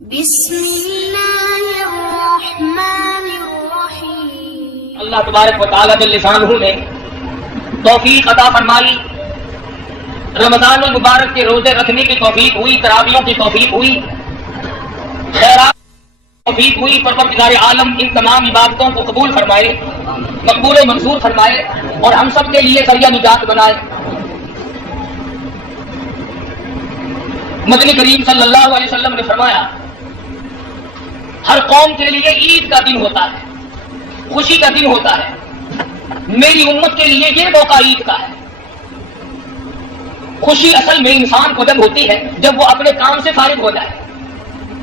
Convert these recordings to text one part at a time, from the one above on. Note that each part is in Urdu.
بسم اللہ الرحمن الرحیم۔ اللہ تبارک و تعالیٰ جل شانہ نے توفیق عطا فرمائی، رمضان المبارک کے روزے رکھنے کی توفیق ہوئی، تراویح کی توفیق ہوئی، خیرات کی توفیق ہوئی۔ پروردگار عالم ان تمام عبادتوں کو قبول فرمائے، مقبول و منظور فرمائے اور ہم سب کے لیے ذریعہ نجات بنائے۔ مدنی کریم صلی اللہ علیہ وسلم نے فرمایا، ہر قوم کے لیے عید کا دن ہوتا ہے، خوشی کا دن ہوتا ہے۔ میری امت کے لیے یہ موقع عید کا ہے۔ خوشی اصل میں انسان کو جب ہوتی ہے جب وہ اپنے کام سے فارغ ہو جائے،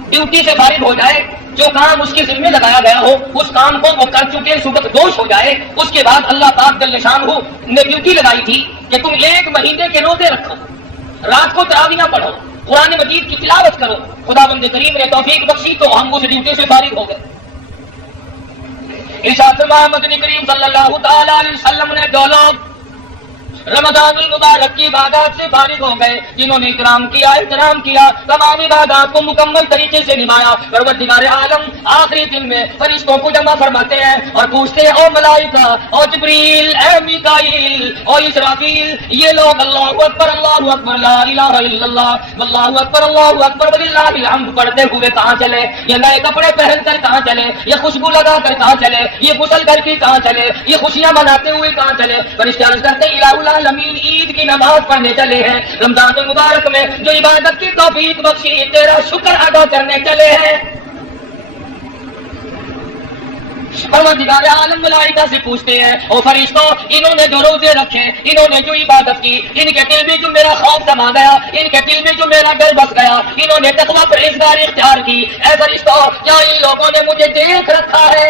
ڈیوٹی سے فارغ ہو جائے، جو کام اس کے ذمہ لگایا گیا ہو اس کام کو وہ کر چکے، صبح دوش ہو جائے۔ اس کے بعد اللہ پاک جل شانہ نے ڈیوٹی لگائی تھی کہ تم 1 مہینے کے روزے رکھو، رات کو تراویح پڑھو، قرآن مجید کی تلاوت کرو۔ خدا بند کریم نے توفیق بخشی تو ہم اس ڈیوٹی سے فارغ ہو گئے۔ ارشاد فرمایا مدنی کریم صلی اللہ تعالی علیہ وسلم نے، جو لوگ رمضان المبارک کی عبادات سے فارغ ہو گئے، جنہوں نے احترام کیا، تمام عبادات کو مکمل طریقے سے نبھایا، پروردگار عالم آخری دن میں فرشتوں کو جمع فرماتے ہیں اور پوچھتے ہیں، او ملائکہ، او جبریل، اے میکائیل، او اسرافیل، یہ لوگ اللہ اکبر لا الہ الا اللہ واللہ اکبر وللہ الحمد پڑھتے ہوئے کہاں چلے؟ یہ نئے کپڑے پہن کر کہاں چلے؟ یہ خوشبو لگا کر کہاں چلے؟ یہ غسل کر کے کہاں چلے؟ یہ خوشیاں مناتے ہوئے کہاں چلے؟ فرشتے عرض کرتے ہیں، الہ العالمین عید کی نماز پڑھنے چلے ہیں، رمضان المبارک میں جو عبادت کی توفیق بخشی تیرا شکر ادا کرنے چلے ہیں۔ پروردگار عالم ملائکہ سے پوچھتے ہیں، او فرشتوں، انہوں نے جو روزے رکھے، انہوں نے جو عبادت کی، ان کے دل میں جو میرا خوف سما گیا، ان کے دل میں جو میرا ڈر بس گیا، انہوں نے تقویٰ پرہیزگاری اختیار کی، اے فرشتوں، کیا ان لوگوں نے مجھے دیکھ رکھا ہے؟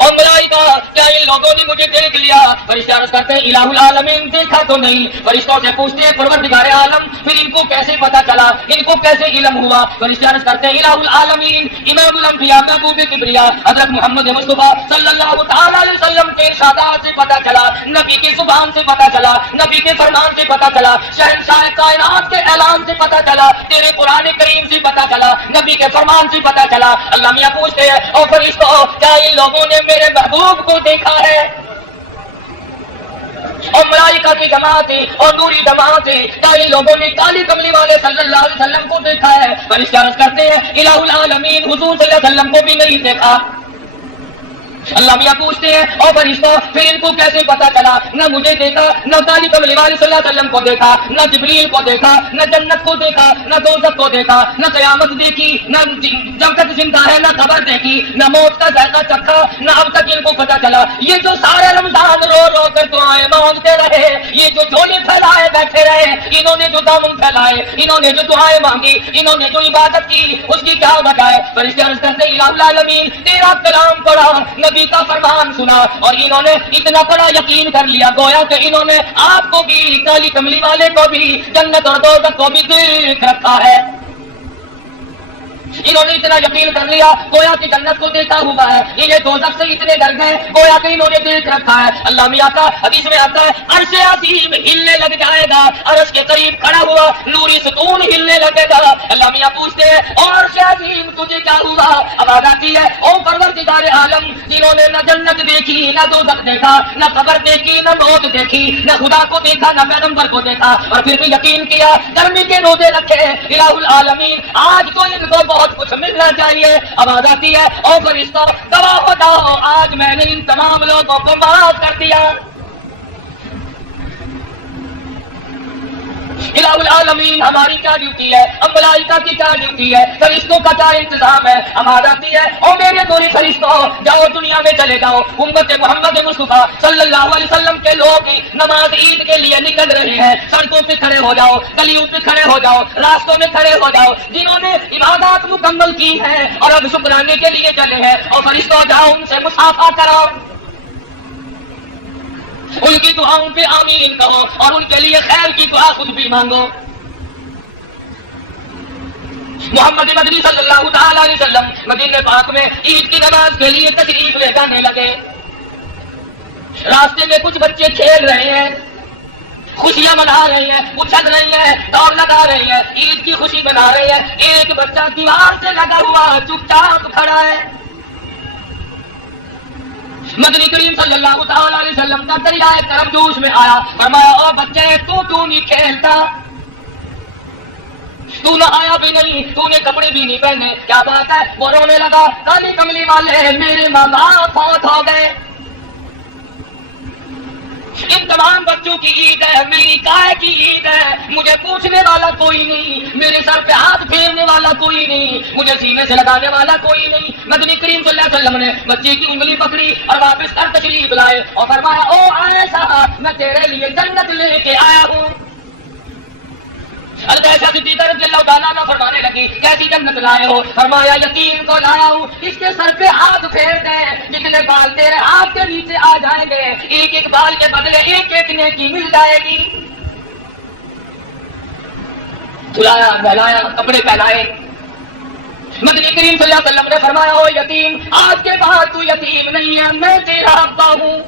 اور ملائکہ، کیا ان لوگوں نے مجھے دیکھ لیا؟ فرشتے عرض کرتے ہیں، الہ العالمین دیکھا تو نہیں۔ فرشتوں سے پوچھتے ہیں، پروردگار عالم پھر ان کو کیسے پتا چلا، ان کو کیسے علم ہوا؟ فرشتے عرض کرتے ہیں، الہ العالمین امام الانبیاء محبوب کبریا حضرت محمد مصطفیٰ صلی اللہ تعالی علیہ وسلم کے ارشادات سے پتا چلا، نبی کی زبان سے پتا چلا، نبی کے فرمان سے پتا چلا، شہنشاہ کائنات کے اعلان سے پتا چلا، تیرے قرآن کریم سے پتا چلا، نبی کے فرمان سے پتا چلا۔ اللہ میاں پوچھتے ہیں، او فرشتوں، کیا ان لوگوں نے میرے محبوب کو دیکھا ہے؟ اور ملائکہ کی جماعت اور نوری جماعت، کیا ان لوگوں نے کالی کملی والے صلی اللہ علیہ وسلم کو دیکھا ہے؟ فرشتے عرض کرتے ہیں، الہ العالمین حضور صلی اللہ علیہ وسلم کو بھی نہیں دیکھا۔ اللہ میاں پوچھتے ہیں، اور فرشتوں، پھر ان کو کیسے پتا چلا؟ نہ مجھے دیکھا، نہ کالی کملی والے صلی اللہ علیہ وسلم کو دیکھا، نہ جبریل کو دیکھا، نہ جنت کو دیکھا، نہ دوزخ کو دیکھا، نہ قیامت دیکھی، نہ جب تک زندہ ہے، نہ خبر دیکھی، نہ موت کا ذائقہ چکھا، نہ اب تک ان کو پتا چلا۔ یہ جو سارے رمضان رو رو کر دعائیں مانگتے رہے، یہ جو جھولے پھیلائے بیٹھے رہے، انہوں نے جو دامن پھیلائے، انہوں نے جو دعائیں مانگی، انہوں نے جو عبادت کی، اس کی کیا بتائے؟ فرشتے عرض کرتے ہیں، الہ العالمین تیرا کلام پڑھا، نبی کا فرمان سنا اور انہوں نے اتنا بڑا یقین کر لیا، گویا کہ انہوں نے آپ کو بھی، کالی کملی والے کو بھی، جنت اور دوزخ کو بھی دیکھ رکھا ہے۔ انہوں نے اتنا یقین کر لیا گویا کہ جنت کو دیکھا ہوا ہے، انہیں دوزخ سے اتنے ڈر گئے گویا کہ انہوں نے دیکھ رکھا ہے۔ اللہ میاں کا حدیث میں آتا ہے، عرش عظیم ہلنے لگ جائے گا، عرش کے قریب کھڑا ہوا نوری ستون ہلنے لگے گا۔ اللہ میاں پوچھتے ہیں، اور عرش عظیم تجھے کیا ہوا؟ آواز آتی ہے، او پروردگار عالم، جنہوں نے نہ جنت دیکھی، نہ دوزخ دیکھا، نہ قبر دیکھی، نہ موت دیکھی، نہ خدا کو دیکھا، نہ پیغمبر کو دیکھا، اور پھر بھی یقین کیا، گرمی کے روزے رکھے، الہ العالمین آج تو ان کو بہت کچھ ملنا چاہیے۔ آواز آتی ہے، او فرشتوں گواہ ہو جاؤ، آج میں نے ان تمام لوگوں کو معاف کر دیا۔ الہ العالمین ہماری کیا ڈیوٹی ہے؟ اب ملائکہ کی کیا ڈیوٹی ہے؟ فرشتوں کا کیا انتظام ہے؟ آواز آتی ہے، او میرے دوری فرشتوں جاؤ، دنیا میں چلے جاؤ، امت محمد مصطفیٰ صلی اللہ علیہ وسلم کے لوگ نماز عید کے لیے نکل رہے ہیں، سڑکوں پہ کھڑے ہو جاؤ، گلیوں پہ کھڑے ہو جاؤ، راستوں میں کھڑے ہو جاؤ، جنہوں نے عبادات مکمل کی ہیں اور اب شکرانے کے لیے چلے ہیں، اور فرشتوں جاؤ ان سے مصافحہ کراؤ، ان کی دعاؤں پہ آمین کہو اور ان کے لیے خیر کی دعا خود بھی مانگو۔ محمد مدنی صلی اللہ تعالی علیہ وسلم مدینہ پاک میں عید کی نماز کے لیے تشریف لے جانے لگے۔ راستے میں کچھ بچے کھیل رہے ہیں، خوشیاں منا رہی ہیں، اچھل رہی ہیں، دوڑ لگا رہی ہیں، عید کی خوشی منا رہی ہیں. ایک بچہ دیوار سے لگا ہوا چپ چاپ کھڑا ہے. مدنی کریم صلی اللہ تعالی علیہ وسلم کا دریائے کرم جوش میں آیا. فرمایا او بچے تو نہیں کھیلتا، تو نہایا بھی نہیں، تو نے کپڑے بھی نہیں پہنے، کیا بات ہے؟ وہ رونے لگا. کالی کملی والے میرے ماما فوت ہو گئے. ان تمام بچوں کی عید ہے، میری کائے کی عید ہے، مجھے پوچھنے والا کوئی نہیں، میرے سر پہ ہاتھ پھیرنے والا کوئی نہیں، مجھے سینے سے لگانے والا کوئی نہیں. مدنی کریم صلی اللہ علیہ وسلم نے بچے کی انگلی پکڑی اور واپس کر تشریف لائے اور فرمایا او عائشہ میں تیرے لیے جنت لے کے آیا ہوں. عائشہ صدیقہ رضی اللہ تعالیٰ عنہ فرمانے لگی کیسی جنت لائے ہو؟ فرمایا یتیم کو لایا ہوں، اس کے سر پہ ہاتھ پھیر دیں، جتنے بال تیرے ہاتھ کے نیچے آ جائیں گے ایک ایک بال کے بدلے ایک ایک نیکی مل جائے گی. کھلایا نہلایا کپڑے پہنائے. مدنی کریم صلی اللہ علیہ وسلم نے فرمایا ہو یتیم آج کے بعد تو یتیم نہیں ہے، میں تیرا ابا ہوں،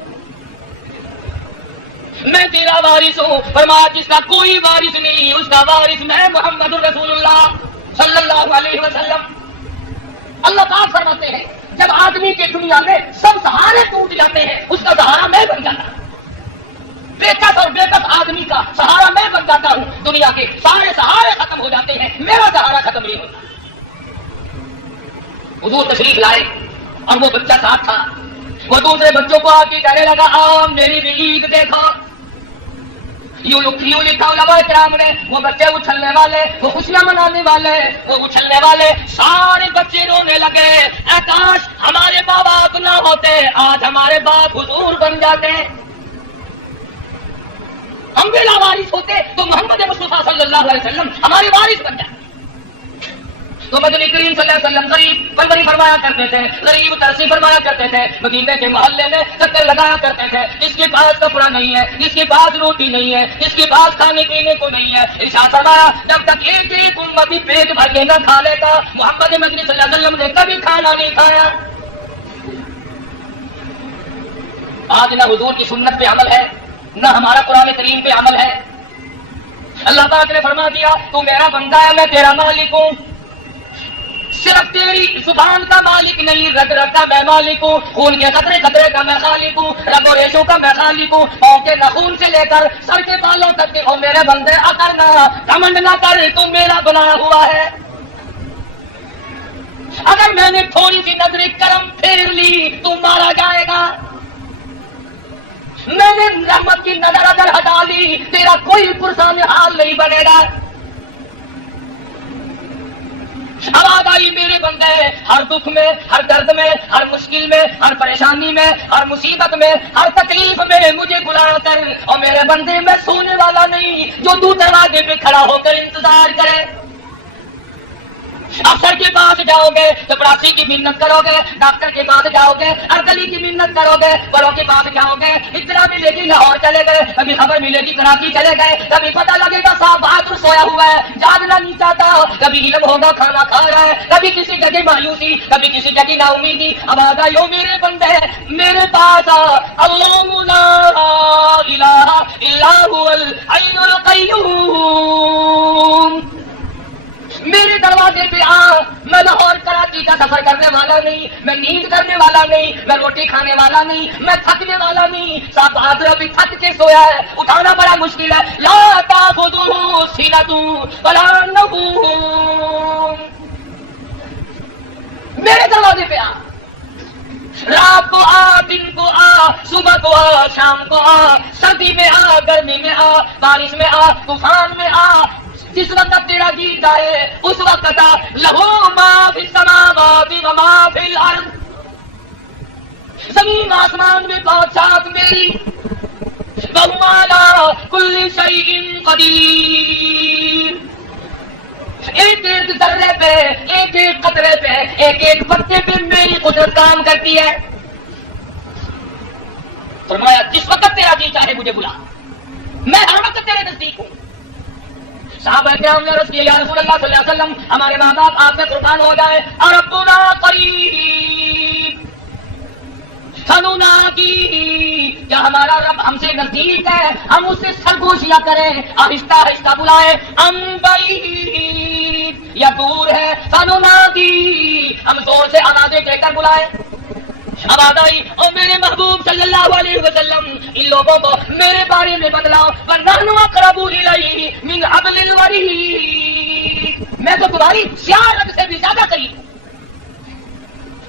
میں تیرا وارث ہوں. فرمایا جس کا کوئی وارث نہیں اس کا وارث میں محمد رسول اللہ صلی اللہ علیہ وسلم. اللہ پاک فرماتے ہیں جب آدمی کی دنیا میں سب سہارے ٹوٹ جاتے ہیں اس کا سہارا میں بن جاتا ہوں. بے کس اور بے کس آدمی کا سہارا میں بن جاتا ہوں. دنیا کے سارے سہارے ختم ہو جاتے ہیں، میرا سہارا ختم نہیں ہوتا. حضور تشریف لائے اور وہ بچہ ساتھ تھا. وہ دوسرے بچوں کو آ کے کہنے لگا آؤ میری بھی عید دیکھو. یوں لکھا علماء کرام نے وہ بچے اچھلنے والے، وہ خوشیاں منانے والے، وہ اچھلنے والے سارے بچے رونے لگے. اے کاش ہمارے ماں باپ نہ ہوتے، آج ہمارے باپ حضور بن جاتے، ہم بھی لاوارث ہوتے تو محمد مصطفیٰ صلی اللہ علیہ وسلم ہمارے وارث بن جاتے. تو مدنی کریم صلی اللہ علیہ وسلم غریب پروری فرمایا کرتے تھے، غریب ترسی فرمایا کرتے تھے. مدینے کے محلے میں چکر لگایا کرتے تھے. جس کے پاس کپڑا نہیں ہے، جس کے پاس روٹی نہیں ہے، جس کے پاس کھانے پینے کو نہیں ہے، ارشاد فرمایا جب تک ایک ایک امتی پیٹ بھر کے نہ کھا لیتا محمد مدنی صلی اللہ علیہ وسلم نے کبھی کھانا نہیں کھایا. آج نہ حضور کی سنت پہ عمل ہے نہ ہمارا قرآن کریم پہ عمل ہے. اللہ پاک نے فرما دیا تو میرا بندہ ہے میں تیرا مالک ہوں. صرف تیری زبان کا مالک نہیں، رگ رگ کا میں مالک ہوں، خون کے قطرے قطرے کا میں خالق ہوں، رگ و ریشوں کا میں خالق ہوں، پاؤں کے نخون سے لے کر سر کے بالوں تک کے او میرے بندے اگر نہ گھمنڈ نہ کر تو میرا بنایا ہوا ہے. اگر میں نے تھوڑی سی نظر کرم پھیر لی تو مارا جائے گا. میں نے رحمت کی نظر اگر ہٹا لی تیرا کوئی پرسان حال نہیں بنے گا. آواز آئی میرے بندے ہر دکھ میں، ہر درد میں، ہر مشکل میں، ہر پریشانی میں، ہر مصیبت میں، ہر تکلیف میں مجھے بلایا کر. اور میرے بندے میں سونے والا نہیں جو تو دروازے پہ کھڑا ہو کر انتظار کرے. افسر کے پاس جاؤ گے چپراسی کی منت کرو گے، ڈاکٹر کے پاس جاؤ گے ارگلی کی منت کرو گے، بڑوں کے پاس جاؤ گے اطلاع ملے گی لاہور چلے گئے، کبھی خبر ملے گی کراچی چلے گئے، کبھی پتہ لگے گا صاحب بہادر سویا ہوا ہے جاگنا نہیں چاہتا، کبھی علم ہوگا کھانا کھا رہا ہے، کبھی کسی جگہ مایوسی، کبھی کسی جگہ نا امیدی. آواز آئی ہو میرے بندے میرے پاس اللہ لا الہ الا هو الحی القیوم. میرے دروازے پہ آ. میں لاہور کراچی کا سفر کرنے والا نہیں، میں نیند کرنے والا نہیں، میں روٹی کھانے والا نہیں، میں تھکنے والا نہیں. صاحب بہادر ابھی تھک کے سویا ہے، اٹھانا بڑا مشکل ہے. لا تاخذہ سنۃ ولا نوم. میرے دروازے پہ آ. رات کو آ، دن کو آ، صبح کو آ، شام کو آ، سردی میں آ، گرمی میں آ، بارش میں آ، طوفان میں آ. جس وقت تیرا جی چاہے اس وقت آ. لہو ما فی السماوات و ما فی الارض. زمین آسمان میں بادشاہت میری. وَهُوَ عَلَىٰ كُلِّ شَيْءٍ قَدِيرٌ. ایک ایک ذرے پہ، ایک ایک قطرے پہ، ایک ایک پتے پہ میری قدرت کام کرتی ہے. فرمایا جس وقت تیرا جی چاہے مجھے بلا، میں ہر وقت تیرے نزدیک ہوں. صحابہ کرام نے عرض کیا یا رسول اللہ صلی اللہ علیہ وسلم ہمارے ماں باپ آپ میں قربان ہو جائے. ربنا قریب. سننادی، کیا ہمارا رب ہم سے نزدیک ہے، ہم اس سے سرگوشیاں کریں، آہستہ آہستہ بلائیں، ام بعید یا دور ہے، سننادی ہم زور سے آوازیں دے کر بلائیں۔ آواز آئی، اور میرے محبوب صلی اللہ علیہ وسلم ان لوگوں کو میرے بارے میں بدلاؤ، وَنَحْنُ أَقْرَبُ إِلَيْهِ مِنْ حَبْلِ الْوَرِيدِ، میں تو تمہاری سیاہ رگ سے بھی زیادہ قریب ہوں،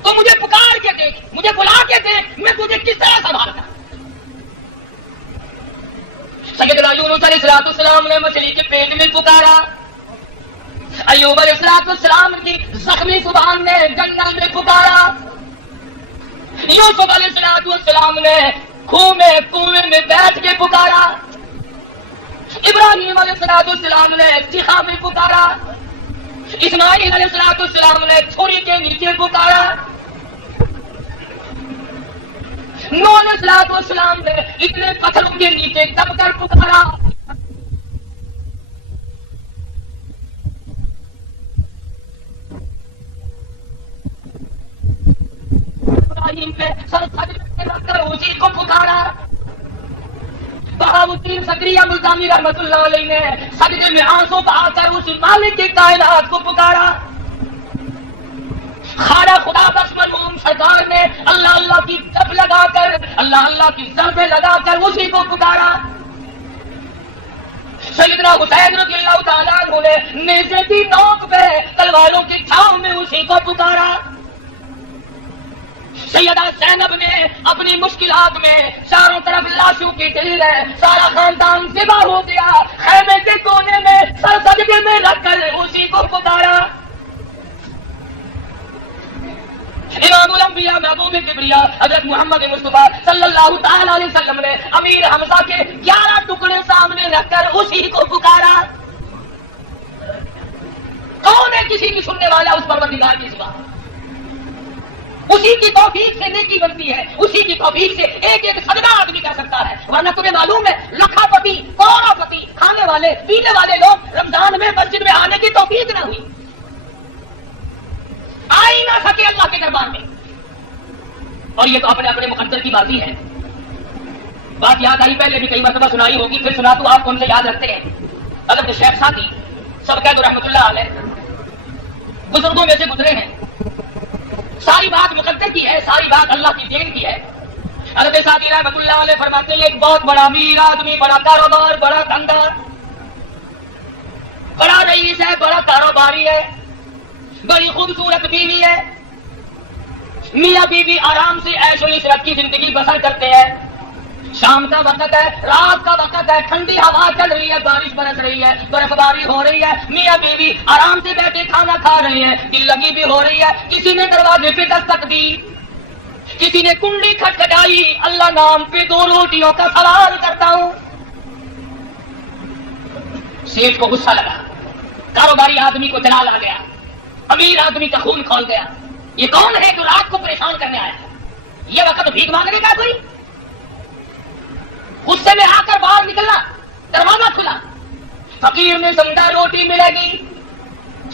تو مجھے پکار کے دیکھ، مجھے بلا کے دیکھ، میں تجھے کس طرح سنبھالتا۔ سیدنا یونس علیہ السلام نے مچھلی کے پیٹ میں پکارا، ایوب علیہ السلام کی زخمی زبان نے جنگل میں پکارا، یوسف علیہ السلام نے کنویں میں بیٹھ کے پکارا، ابراہیم علیہ السلام نے چیخا میں پکارا، اسماعیل علیہ السلام نے چھری کے نیچے پکارا، نوح علیہ السلام نے اتنے پتھروں کے نیچے دب کر پکارا، سر سجدے رکھ کر اسی کو پکارا، بہاؤدین زکریا ملتانی رحمت اللہ علیہ نے سجدے میں آنسو بہا کر اس مالک کی کائنات کو پکارا، خواجہ خدا بخش مرحوم سرکار نے اللہ اللہ کی جب لگا کر، اللہ اللہ کی ضربیں لگا کر اسی کو پکارا، سیدنا حسین رضی اللہ تعالیٰ عنہ نے نیزے کی نوک پہ تلواروں کی چھاؤں میں اسی کو پکارا، سیدہ زینب نے اپنی مشکلات میں چاروں طرف لاشوں کی ڈھیر ہے، سارا خاندان ذبح ہو گیا، خیمے کے کونے میں سر سجدے میں رکھ کر اسی کو پکارا، امام الانبیاء محبوب کبریا حضرت محمد مصطفیٰ صلی اللہ تعالی علیہ وسلم نے امیر حمزہ کے 11 ٹکڑے سامنے رکھ کر اسی کو پکارا۔ کون ہے کسی کی سننے والا اس پروردگار کی زبان؟ اسی کی توفیق سے نیکی بنتی ہے، اسی کی توفیق سے ایک ایک صدقہ آدمی کر سکتا ہے، ورنہ تمہیں معلوم ہے لکھا پتی کوڑا پتی کھانے والے پینے والے لوگ رمضان میں مسجد میں آنے کی توفیق نہ ہوئی، آ ہی نہ سکے اللہ کے دربار میں، اور یہ تو اپنے اپنے مقدر کی بازی ہے۔ بات یاد آئی، پہلے بھی کئی مرتبہ سنائی ہوگی، پھر سنا تو آپ کون سے یاد رکھتے ہیں۔ حضرت شیخ سعدی سب کہہ دو رحمت اللہ علیہ، بزرگوں میں سے گزرے ہیں، ساری بات مقدر کی ہے، ساری بات اللہ کی دین کی ہے۔ حضرت سعدی رحمت اللہ علیہ فرماتے ہیں ایک بہت بڑا امیر آدمی، بڑا کاروبار، بڑا دھندا، بڑا رئیس ہے، بڑا کاروباری ہے، بڑی خوبصورت بیوی ہے، میاں بیوی آرام سے عیش و عشرت کی زندگی بسر کرتے ہیں، شام کا وقت ہے، رات کا وقت ہے، ٹھنڈی ہوا چل رہی ہے، بارش برس رہی ہے، برف باری ہو رہی ہے، میاں بیوی آرام سے بیٹھے کھانا کھا رہے ہیں، دل لگی بھی ہو رہی ہے، کسی نے دروازے پہ دستک دی، کسی نے کنڈی کھٹکھٹائی، اللہ نام پہ 2 روٹیوں کا سوال کرتا ہوں۔ سیٹھ کو غصہ لگا، کاروباری آدمی کو جلال آ گیا، امیر آدمی کا خون کھول گیا، یہ کون ہے جو رات کو پریشان کرنے آیا ہے؟ یہ وقت بھیک مانگنے کا کوئی؟ غصے میں آ کر باہر نکلنا، دروازہ کھلا، فقیر نے سمجھا روٹی ملے گی،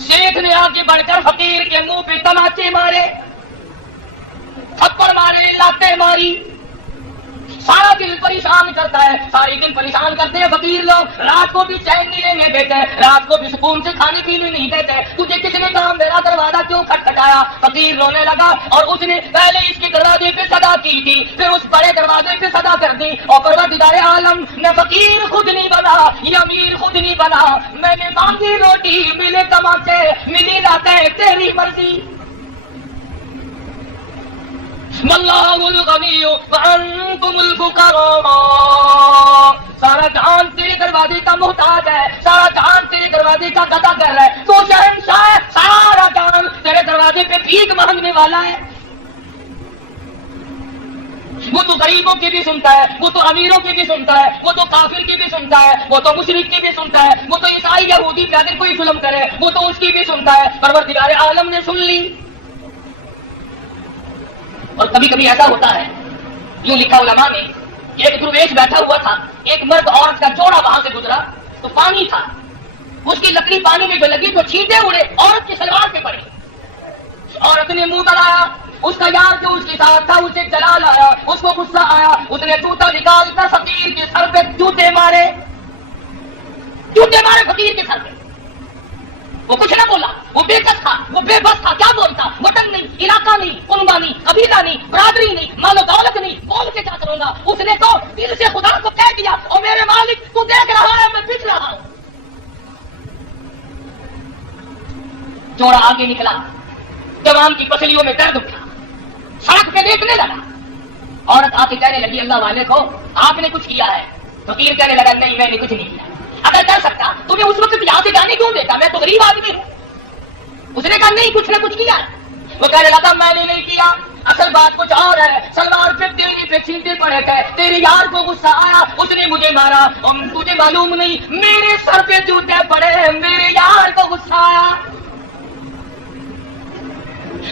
شیخ نے آگے بڑھ کر فقیر کے منہ پہ تماچے مارے، تھپڑ مارے، لاتیں ماری، سارا دن پریشان کرتا ہے، ساری دن پریشان کرتے ہیں فقیر لوگ، رات کو بھی چین نہیں لینے دیتے، رات کو بھی سکون سے کھانے پینے نہیں دیتے، تجھے کس نے کہا میرا دروازہ کیوں کھٹکھٹایا؟ فقیر رونے لگا، اور اس نے پہلے اس کے دروازے پہ صدا کی تھی، پھر اس بڑے دروازے پہ صدا کر دی، اور پروردگار عالم میں فقیر خود نہیں بنا، یہ امیر خود نہیں بنا، میں نے مانگی روٹی، ملے تماچے، ملی لاتیں، تیری مرضی۔ واللہ الغنی وانتم الفقراء، سارا جہان تیرے دروازے کا محتاج ہے، سارا جہان تیرے دروازے کا گدا کر رہا ہے، تو شہنشاہ ہے، سارا جہان تیرے دروازے پہ بھیک مانگنے والا ہے۔ وہ تو غریبوں کی بھی سنتا ہے، وہ تو امیروں کی بھی سنتا ہے، وہ تو کافر کی بھی سنتا ہے، وہ تو مشرک کی بھی سنتا ہے، وہ تو عیسائی یہودی پہ اگر کوئی ظلم کرے وہ تو اس کی بھی سنتا ہے، پروردگار عالم نے سن لی۔ اور کبھی کبھی ایسا ہوتا ہے، یوں لکھا علماء نے، ایک درویش بیٹھا ہوا تھا، ایک مرد عورت کا جوڑا وہاں سے گزرا تو پانی تھا، اس کی لکڑی پانی میں جو لگی تو چھینٹے اڑے، عورت کی سلوار پہ پڑے، عورت نے منہ بنایا، اس کا یار جو اس کے ساتھ تھا اسے چلا لایا، اس کو غصہ آیا، اس نے جوتا نکال کر فقیر کے سر پہ جوتے مارے فقیر کے سر پہ۔ وہ کچھ نہ بولا، وہ بے کس تھا، وہ بے بس تھا، کیا بولتا؟ وطن نہیں، علاقہ نہیں، کنبہ نہیں، قبیلہ نہیں، برادری نہیں، مال و دولت نہیں، بول کے کیا کروں گا؟ اس نے تو دل سے خدا کو کہہ دیا، اور میرے مالک تو دیکھ رہا ہے میں پچھ رہا ہوں۔ چورا آگے نکلا، جوان کی پسلیوں میں درد اٹھا، سڑک پہ دیکھنے لگا۔ عورت آ کے کہنے لگی اللہ والے کو آپ نے کچھ کیا ہے؟ فقیر کہنے لگا نہیں میں نے کچھ نہیں کیا۔ اگر کر سکتا تمہیں اس وقت یہاں سے جانے کیوں دیتا؟ میں تو غریب آدمی ہوں۔ اس نے کہا نہیں کچھ نہ کچھ کیا ہے۔ وہ کہنے لگا میں نے نہیں کیا، اصل بات کچھ اور ہے، سلوار پہ تیری پہ چھینٹے پڑے گئے، تیرے یار کو غصہ آیا، اس نے مجھے مارا، اور تجھے معلوم نہیں میرے سر پہ جوتے پڑے، میرے یار کو غصہ آیا۔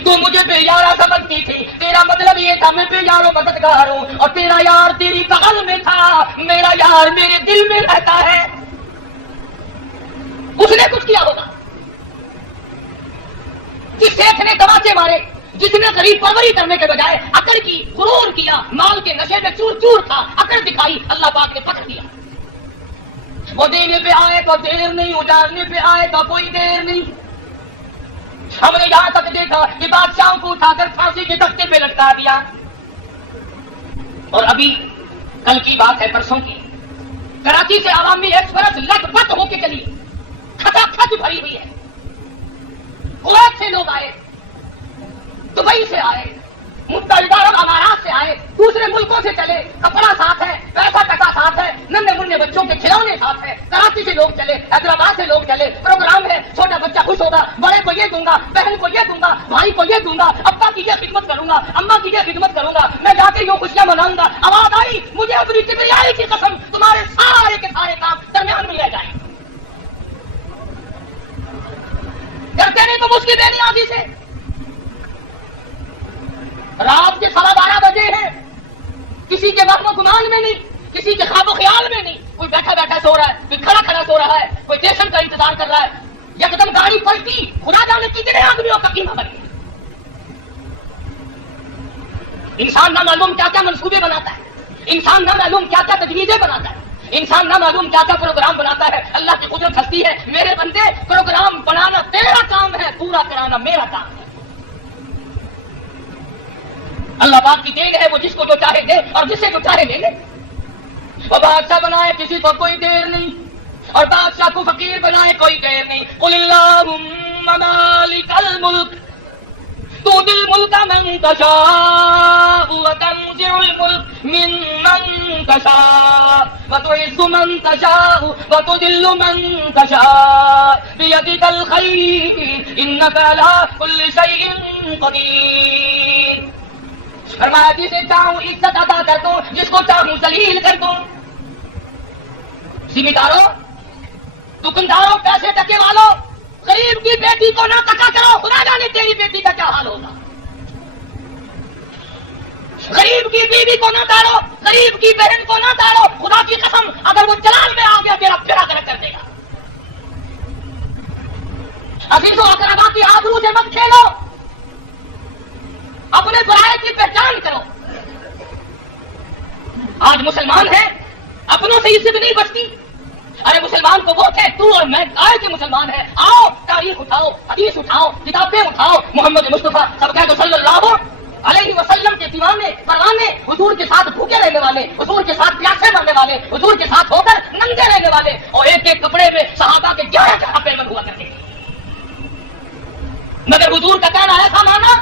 تو مجھے بے یارہ سمجھتی تھی، تیرا مطلب یہ تھا میں بے یار و مددگار ہوں، اور تیرا یار تیری بغل میں تھا، میرا یار میرے دل میں رہتا ہے۔ اس نے کچھ کیا ہوگا، جس شیخ نے تماچے مارے، جس نے غریب پروری کرنے کے بجائے عقل کی، غرور کیا، مال کے نشے میں چور چور تھا، عقل دکھائی، اللہ پاک نے پکڑ دیا۔ وہ دینے پہ آئے تو دیر نہیں، اجارنے پہ آئے تو کوئی دیر نہیں۔ ہم نے یہاں تک دیکھا کہ بادشاہوں کو اٹھا کر پھانسی کے تختے پہ لٹکا دیا۔ اور ابھی کل کی بات ہے، پرسوں کی، کراچی سے عوامی ایکسپریس لٹ پٹ ہو کے چلی، کھچا کھچ بھری ہوئی ہے۔ کویت سے لوگ آئے، دبئی سے آئے، متحدہ عرب امارات سے آئے، دوسرے ملکوں سے چلے، کپڑا ساتھ ہے، پیسہ ٹکا ساتھ ہے، ننھے منھے بچوں کے کھلونے ساتھ ہے۔ کراچی سے لوگ چلے، حیدرآباد سے لوگ چلے، پروگرام ہے، چھوٹا بچہ خوش ہوگا، بڑے کو یہ دوں گا، بہن کو یہ دوں گا، بھائی کو یہ دوں گا، ابا کی یہ خدمت کروں گا، اماں کی یہ خدمت کروں گا، میں جا کے یہ خوشیاں مناؤں گا۔ آواز آئی مجھے اپنی کبریائی کی قسم تمہارے سارے کے سارے کام درمیان میں لے جائیں۔ کرتے نہیں تو مشکل ہے نہیں آگے سے۔ رات کے 12:15 بجے ہیں، کسی کے وہم و گمان میں نہیں، کسی کے خواب و خیال میں نہیں، کوئی بیٹھا بیٹھا سو رہا ہے، کوئی کھڑا کھڑا سو رہا ہے، کوئی اسٹیشن کا انتظار کر رہا ہے، یکدم گاڑی پلٹی، خدا جانے کتنے آدمیوں کا قیمہ بن گیا۔ انسان نہ معلوم کیا کیا منصوبے بناتا ہے، انسان نہ معلوم کیا کیا تجویزیں بناتا ہے، انسان نہ معلوم کیا کیا پروگرام بناتا ہے۔ اللہ کی قدرت ہستی ہے، میرے بندے پروگرام بنانا تیرا کام ہے، پورا کرانا میرا کام ہے۔ اللہ پاک کی دین ہے، وہ جس کو جو چاہے دے اور جسے جو چاہے لے لے۔ وہ بادشاہ بنائے کسی کو کوئی دیر نہیں، اور بادشاہ کو فقیر بنائے کوئی دیر نہیں۔ قل اللہم مالک الملک تؤتی الملک من تشاء وتنزع الملک ممن تشاء وتعز من تشاء وتذل من تشاء بیدک الخیر انک علی کل شیء قدیر۔ فرمایا جسے چاہوں عزت عطا کر دوں، جس کو چاہوں ذلیل کر دوں۔ زمینداروں، دکانداروں، پیسے ٹکے والوں، غریب کی بیٹی کو نہ ٹکا کرو، خدا جانے تیری بیٹی کا کیا حال ہوگا۔ غریب کی بیوی کو نہ تاڑو، غریب کی بہن کو نہ تاڑو، خدا کی قسم اگر وہ جلال میں آ گیا تیرا پھیرا کر دے گا۔ عزیزوں اقربا کی آبرو سے مت کھیلو، اپنے برائے کی پہچان کرو۔ آج مسلمان ہیں، اپنوں سے عزت نہیں بچتی۔ ارے مسلمان کو وہ کہ تو اور میں آئے کہ مسلمان ہیں۔ آؤ تاریخ اٹھاؤ، حدیث اٹھاؤ، کتابیں اٹھاؤ، محمد مصطفیٰ سب کہہ دو صلی اللہ علیہ وسلم کے دیوانے پروانے، حضور کے ساتھ بھوکے رہنے والے، حضور کے ساتھ پیاسے مرنے والے، حضور کے ساتھ ہو کر ننگے رہنے والے، اور ایک ایک کپڑے میں صحابہ کے 11 پیمن ہوا کرتے تھے۔ مگر حضور کا کہنا ایسا مانا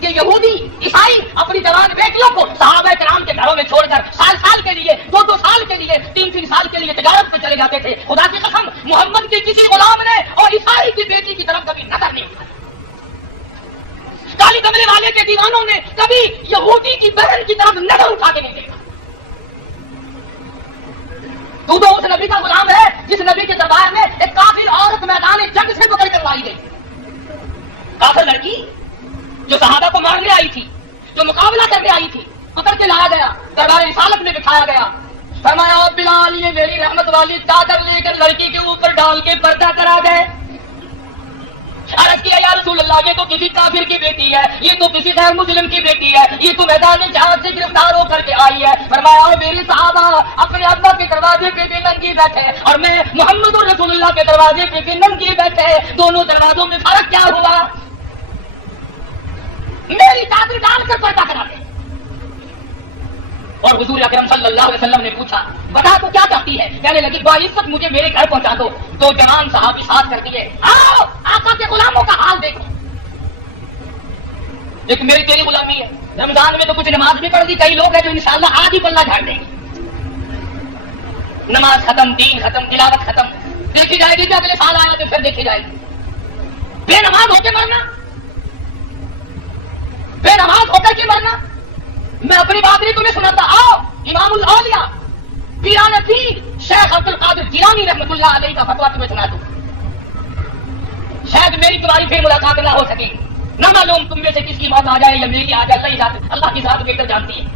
کہ یہودی عیسائی اپنی جوان بیٹیوں کو صحابہ کرام کے گھروں میں چھوڑ کر سال کے لیے، 2 سال کے لیے، 3 سال کے لیے تجارت پہ چلے جاتے تھے۔ خدا کی قسم محمد کے کسی غلام نے اور عیسائی کی بیٹی کی طرف کبھی نظر نہیں اٹھائی۔ کالی کمرے والے کے دیوانوں نے کبھی یہودی کی بہن کی طرف نظر اٹھا کے نہیں دیکھا۔ تو اس نبی کا غلام ہے جس نبی کے دربار میں ایک کافر عورت میدان جنگ سے پکڑ کر لائی گئی۔ کافر لڑکی جو صحابہ کو مارنے آئی تھی، جو مقابلہ کرنے آئی تھی، پکڑ کے لایا گیا، دربار رسالت میں بٹھایا گیا۔ فرمایا بلال یہ میری رحمت والی چادر لے کر لڑکی کے اوپر ڈال کے پردہ کرا گئے۔ عرض کیا یا رسول اللہ اللہ یہ تو کسی کافر کی بیٹی ہے، یہ تو کسی غیر مسلم کی بیٹی ہے، یہ تو میدان جہاد سے گرفتار ہو کر کے آئی ہے۔ فرمایا میرے صحابہ اپنے ابا کے دروازے پہ بھی ننگی بیٹھے اور میں محمد رسول اللہ کے دروازے پہ بھی ننگی بیٹھے، دونوں دروازوں میں فرق کیا ہوا؟ میری چادر ڈال کر پردہ کرا دے۔ اور حضور اکرم صلی اللہ علیہ وسلم نے پوچھا بتا تو کیا چاہتی ہے؟ کہنے لگی باعزت مجھے میرے گھر پہنچا دو۔ تو جوان صحابی ساتھ کر دیے، آؤ آقا کے غلاموں کا حال دیکھو۔ ایک میری تیری غلامی ہے، رمضان میں تو کچھ نماز بھی پڑھ دی، کئی لوگ ہیں جو انشاءاللہ آج ہی پلہ جھاڑ دیں گے۔ نماز ختم، دین ختم، تلاوت ختم، دیکھی جائے گی کہ اگلے سال آیا تو پھر دیکھی جائے گی۔ بے نماز ہو کے مرنا، بے نماز ہو کر کے مرنا۔ میں اپنی بات نہیں تمہیں سناتا، آؤ امام الاولیاء پیران پیر شیخ عبد القادر جیلانی رحمۃ اللہ علیہ کا فتویٰ تمہیں سنا دوں، شاید میری تمہاری پھر ملاقات نہ ہو سکے، نہ معلوم تم میں سے کس کی موت آ جائے یا میری آ جائے، اللہ کی ذات بہتر جانتی ہے۔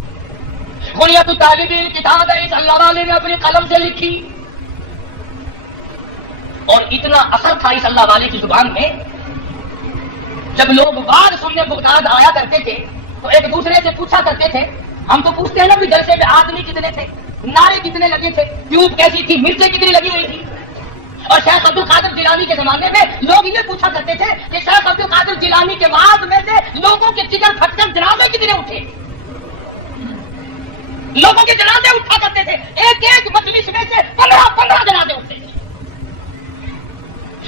غنیت الطالب کتاب ہے اس اللہ والے نے اپنی قلم سے لکھی، اور اتنا اثر تھا اس اللہ والے کی زبان میں، جب لوگ وعظ سننے بغداد آیا کرتے تھے تو ایک دوسرے سے پوچھا کرتے تھے، ہم تو پوچھتے ہیں نا کہ جلسے میں آدمی کتنے تھے، نعرے کتنے لگے تھے، ٹیوب کیسی تھی، مرچیں کتنی لگی ہوئی تھی۔ اور شیخ عبد القادر جیلانی کے زمانے میں لوگ یہ پوچھا کرتے تھے کہ شیخ عبد القادر جیلانی کے وعظ میں سے لوگوں کے جگر پھٹ کر جنازے کتنے اٹھے، لوگوں کے جنازے اٹھا کرتے تھے، ایک ایک مجلس میں سے 15 جنازے اٹھتے تھے۔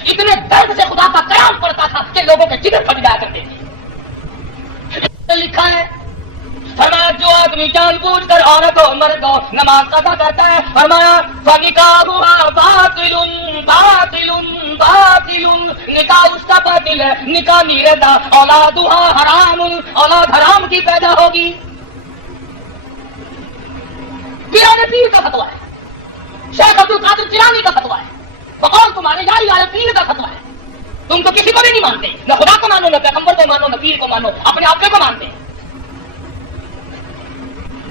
اتنے درد سے خدا کا قیام پڑتا تھا کہ لوگوں کے جگر پھٹ جایا کرتے تھے۔ لکھا ہے فرمایا جو آدمی جان بوجھ کر عورت و مرد کو نماز قضا کرتا ہے، فرمایا فنکاحها باطل باطل باطل، نکاح اس کا باطل ہے، نکاح نہیں رہتا، اولادها حرام، اولاد حرام کی پیدا ہوگی۔ پیران پیر کا فتویٰ ہے، شیخ عبد القادر جیلانی کا فتویٰ ہے، بقول تمہارے جاری والے پیر کا فتویٰ ہے۔ تم تو کسی کو بھی نہیں مانتے، نہ خدا کو مانو، نہ پیغمبر کو مانو، نہ پیر کو مانو، اپنے آپ کو مانتے ہیں۔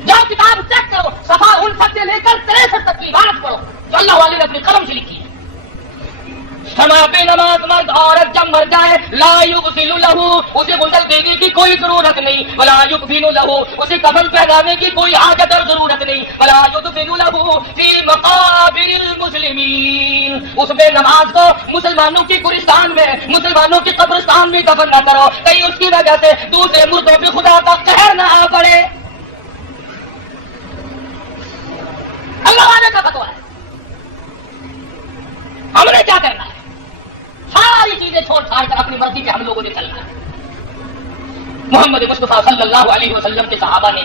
جاؤ کتاب چیک کرو، صفحہ 59 سے لے کر 63 تک کی بات پڑھو جو اللہ والے نے اپنی قلم سے لکھی ہے۔ فرمایا بے نماز مرد عورت جب مر جائے لا یغسل لہ، اسے غسل دینے کی کوئی ضرورت نہیں، ولا یکفن لہ، اسے کفن پہنانے کی کوئی حاجت اور ضرورت نہیں، ولا یدفن لہ فی مقابر المسلمین، اس بے نماز کو مسلمانوں کی قبرستان میں، مسلمانوں کی قبرستان میں دفن نہ کرو، کہیں اس کی وجہ سے دوسرے مردوں پہ خدا کا قہر نہ آ پڑے۔ اللہ والے کا فتویٰ ہے، ہم نے کیا کرنا ہے؟ ساری چیزیں چھوڑ چھاڑ کر اپنی مرضی پہ ہم لوگوں نے چلنا ہے۔ محمد مصطفیٰ صلی اللہ علیہ وسلم کے صحابہ نے